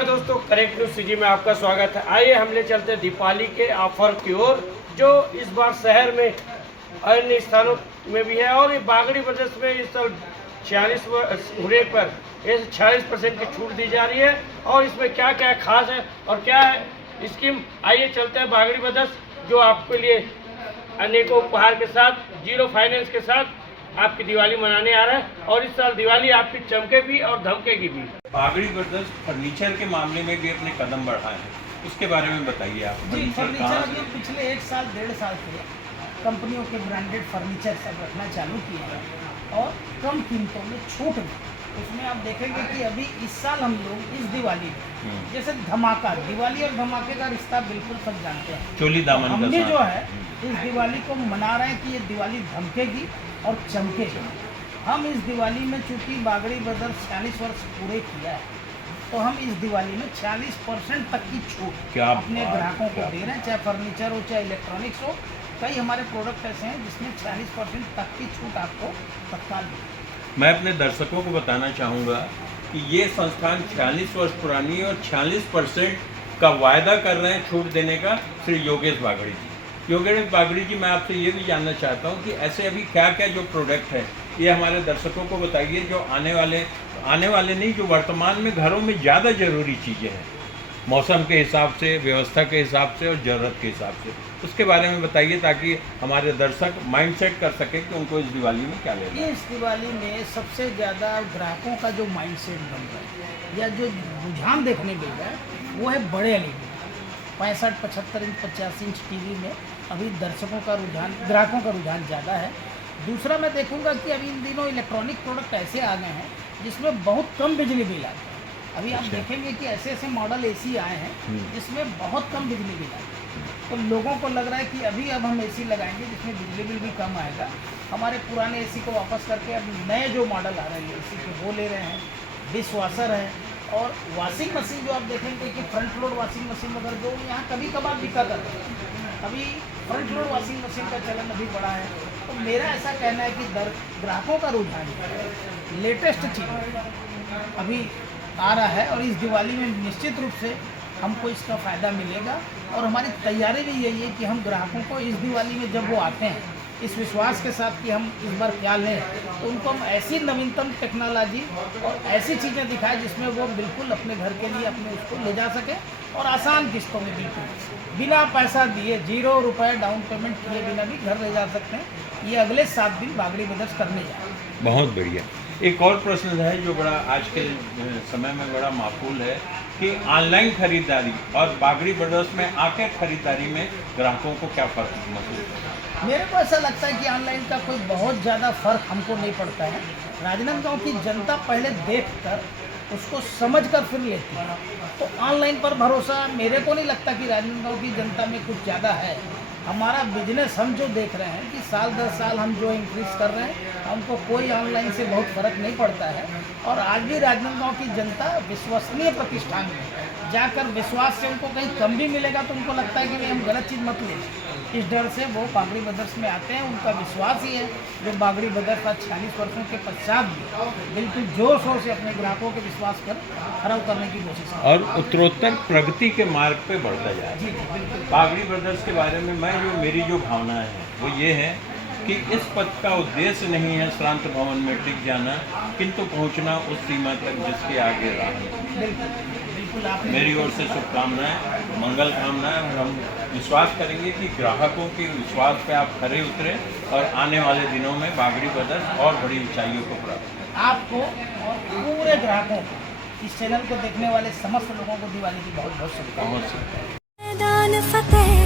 नमस्कार दोस्तों, correct news CG में आपका स्वागत है। आइए हम ले चलते हैं दीपावली के ऑफर की ओर, जो इस बार शहर में अन्य स्थानों में भी है। और ये बागड़ी ब्रदर्स में इस साल 46 हुए पर 46% की छूट दी जा रही है। और इसमें क्या क्या खास है और क्या है स्कीम, आइए चलते हैं बागड़ी ब्रदर्स, जो आपके लिए अनेकों उपहार के साथ, जीरो फाइनेंस के साथ आपकी दिवाली मनाने आ रहा है। और इस साल दिवाली आपकी चमकेगी और धमकेगी भी। बागड़ी ब्रदर्स फर्नीचर के मामले में भी अपने कदम बढ़ाए हैं, उसके बारे में बताइए आप। जी, फर्नीचर अभी पिछले 1 साल 1.5 साल से कंपनियों के ब्रांडेड फर्नीचर सब रखना चालू किए हैं और कम कीमतों में छूट में। उसमें आप देखेंगे कि अभी इस साल हम लोग इस दिवाली में जैसे धमाका, दिवाली और धमाके का रिश्ता बिल्कुल सब जानते हैं। चोली दामन हमने जो है इस दिवाली को मना रहे हैं कि ये दिवाली धमकेगी और चमकेगी। हम इस दिवाली में चूंकि बागड़ी ब्रदर्स 46 वर्ष पूरे किया है, तो हम इस दिवाली में 40% तक की छूट अपने ग्राहकों को दे रहे हैं, चाहे फर्नीचर हो चाहे इलेक्ट्रॉनिक्स हो। कई हमारे प्रोडक्ट ऐसे हैं जिसमें 40% तक की छूट आपको तत्काल मिलेगी। मैं अपने दर्शकों को बताना चाहूँगा कि ये संस्थान 46 वर्ष पुरानी है और 46% का वायदा कर रहे हैं छूट देने का श्री योगेश बागड़ी जी। योगेश बागड़ी जी, मैं आपसे ये भी जानना चाहता हूँ कि ऐसे अभी क्या क्या जो प्रोडक्ट है ये हमारे दर्शकों को बताइए, जो आने वाले नहीं, जो वर्तमान में घरों में ज़्यादा ज़रूरी चीज़ें हैं, मौसम के हिसाब से, व्यवस्था के हिसाब से और ज़रूरत के हिसाब से, उसके बारे में बताइए ताकि हमारे दर्शक माइंड सेट कर सकें कि उनको इस दिवाली में क्या लेना है। इस दिवाली में सबसे ज़्यादा ग्राहकों का जो माइंड सेट बन रहा है या जो रुझान देखने मिल रहा है वो है बड़े एलईडी 65, 75 इंच, 50 इंच टीवी में अभी दर्शकों का रुझान, ग्राहकों का रुझान ज़्यादा है। दूसरा मैं देखूंगा कि अभी इन दिनों इलेक्ट्रॉनिक प्रोडक्ट ऐसे आ गए हैं जिसमें बहुत कम बिजली बिल आता है। अभी आप देखेंगे कि ऐसे ऐसे मॉडल एसी आए हैं जिसमें बहुत कम बिजली बिल आता है। तो लोगों को लग रहा है कि अब हम एसी लगाएंगे जिसमें बिजली बिल भी कम आएगा। हमारे पुराने एसी को वापस करके अब नए जो मॉडल आ रहे हैं एसी के वो ले रहे हैं। डिश वॉशर है और वॉशिंग मशीन, जो आप देखेंगे कि फ्रंट लोड वॉशिंग मशीन अगर जो यहाँ कभी कभार बिका करते हैं, अभी फ्रंट लोड वॉशिंग मशीन का चलन अभी बढ़ा है। तो मेरा ऐसा कहना है कि ग्राहकों का रुझान लेटेस्ट चीज़ अभी आ रहा है और इस दिवाली में निश्चित रूप से हमको इसका फ़ायदा मिलेगा। और हमारी तैयारी भी यही है कि हम ग्राहकों को इस दिवाली में जब वो आते हैं इस विश्वास के साथ कि हम इस बार क्या लें, तो उनको हम ऐसी नवीनतम टेक्नोलॉजी और ऐसी चीज़ें दिखाएं जिसमें वो बिल्कुल अपने घर के लिए अपने उसको ले जा सकें और आसान किस्तों में बिल्कुल बिना पैसा दिए, 0 रुपये डाउन पेमेंट किए बिना भी घर ले जा सकते हैं। ये अगले 7 दिन बागड़ी ब्रदर्स करने जा रहे हैं। बहुत बढ़िया। एक और प्रश्न है जो बड़ा आज के समय में बड़ा माकूल है कि ऑनलाइन खरीदारी और बागड़ी ब्रदर्स में आके खरीदारी में ग्राहकों को क्या फ़र्क महसूस होता है? मेरे को ऐसा लगता है कि ऑनलाइन का कोई बहुत ज़्यादा फ़र्क हमको नहीं पड़ता है। राजनांदगांव की जनता पहले देखकर उसको समझकर फिर लेती है, तो ऑनलाइन पर भरोसा मेरे को नहीं लगता कि राजनांदगांव की जनता में कुछ ज़्यादा है। हमारा बिजनेस हम जो देख रहे हैं कि साल दर साल हम जो इंक्रीज कर रहे हैं, हमको कोई ऑनलाइन से बहुत फ़र्क नहीं पड़ता है। और आज भी राजनांदगांव की जनता विश्वसनीय प्रतिष्ठान में जाकर विश्वास से उनको कहीं कम भी मिलेगा तो उनको लगता है कि नहीं हम गलत चीज़ मत लें, इस डर से वो बागड़ी ब्रदर्स में आते हैं। उनका विश्वास ही है जो बागड़ी ब्रदर्स आज 46 वर्षों के पश्चात भी बिल्कुल जोर शोर से अपने ग्राहकों के विश्वास पर खरा करने की कोशिश है और उत्तरोत्तर प्रगति के मार्ग पे बढ़ता जाए। जी बिल्कुल। बागड़ी ब्रदर्स के बारे में मेरी जो भावना है वो ये है कि इस पद का उद्देश्य नहीं है श्रांत भवन में टिक जाना, किंतु पहुंचना उस सीमा तक जिसके आगे राह है। बिल्कुल आपने मेरी ओर से शुभकामनाएं, मंगल कामनाएं। और हम विश्वास करेंगे कि ग्राहकों के विश्वास पे आप खरे उतरे और आने वाले दिनों में बागड़ी ब्रदर्स और बड़ी ऊंचाइयों को प्राप्त आपको और पूरे ग्राहकों को, इस चैनल को देखने वाले समस्त लोगों को दिवाली की बहुत बहुत शुभकामनाएं। पहुँच सकते हैं।